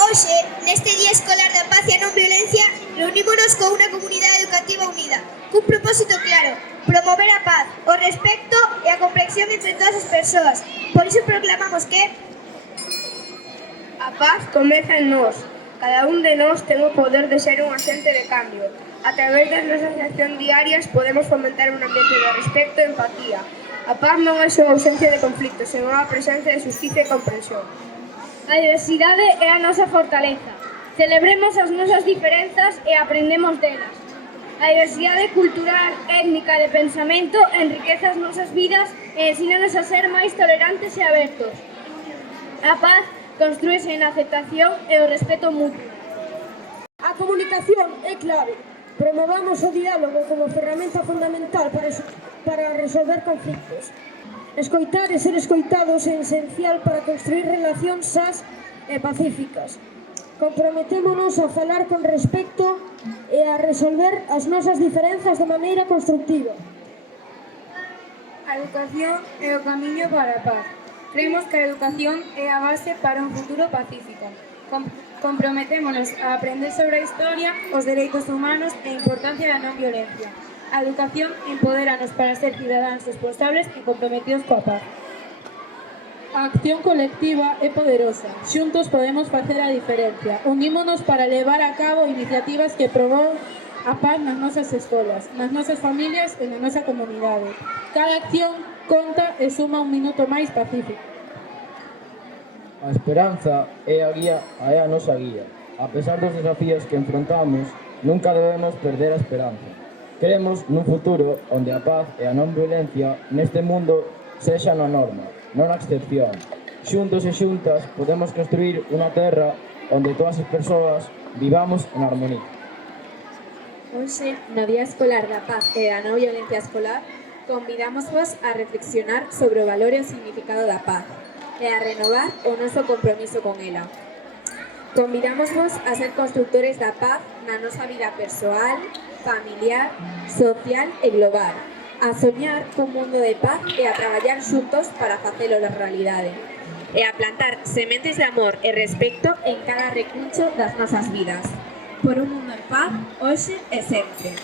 Hoxe, neste Día Escolar da Paz e a Non Violencia, reunímonos con unha comunidade educativa unida, cun propósito claro: promover a paz, o respecto e a comprensión entre todas as persoas. Por iso proclamamos que a paz comeza en nós. Cada un de nós ten o poder de ser un agente de cambio. A través das nosas accións diarias podemos fomentar un ambiente de respecto e empatía. A paz non é só ausencia de conflictos, senón a presencia de xustiza e comprensión. A diversidade é a nosa fortaleza. Celebremos as nosas diferenzas e aprendemos delas. A diversidade cultural, étnica e de pensamento enriquece as nosas vidas e ensínanos a ser máis tolerantes e abertos. A paz construíse na aceptación e o respeto mutuo. A comunicación é clave. Promovamos o diálogo como ferramenta fundamental para resolver conflitos. Escoitar e ser escoitados é esencial para construir relacións sás e pacíficas. Comprometémonos a falar con respecto e a resolver as nosas diferenzas de maneira constructiva. A educación é o camiño para a paz. Creemos que a educación é a base para un futuro pacífico. Comprometémonos a aprender sobre a historia, os dereitos humanos e a importancia da non violencia. A educación empodéranos para ser cidadáns responsables e comprometidos coa paz. A acción colectiva é poderosa. Xuntos podemos facer a diferencia. Unímonos para levar a cabo iniciativas que promovan a paz nas nosas escolas, nas nosas familias e na nosa comunidade. Cada acción conta e suma un minuto máis pacífico. A esperanza é a nosa guía. A pesar dos desafíos que enfrontamos, nunca debemos perder a esperanza. Queremos nun futuro onde a paz e a non violencia neste mundo sexan a norma, non a excepción. Xuntos e xuntas podemos construir unha terra onde todas as persoas vivamos en armonía. Hoxe, no Día Escolar da Paz e da Non Violencia Escolar, convidámosvos a reflexionar sobre o valor e o significado da paz e a renovar o noso compromiso con ela. Convidámosvos a ser constructores da paz na nosa vida persoal, familiar, social e global, a soñar cun mundo de paz e a traballar xuntos para facelo na realidade, e a plantar sementes de amor e respecto en cada recuncho das nosas vidas, por un mundo en paz, hoxe e sempre.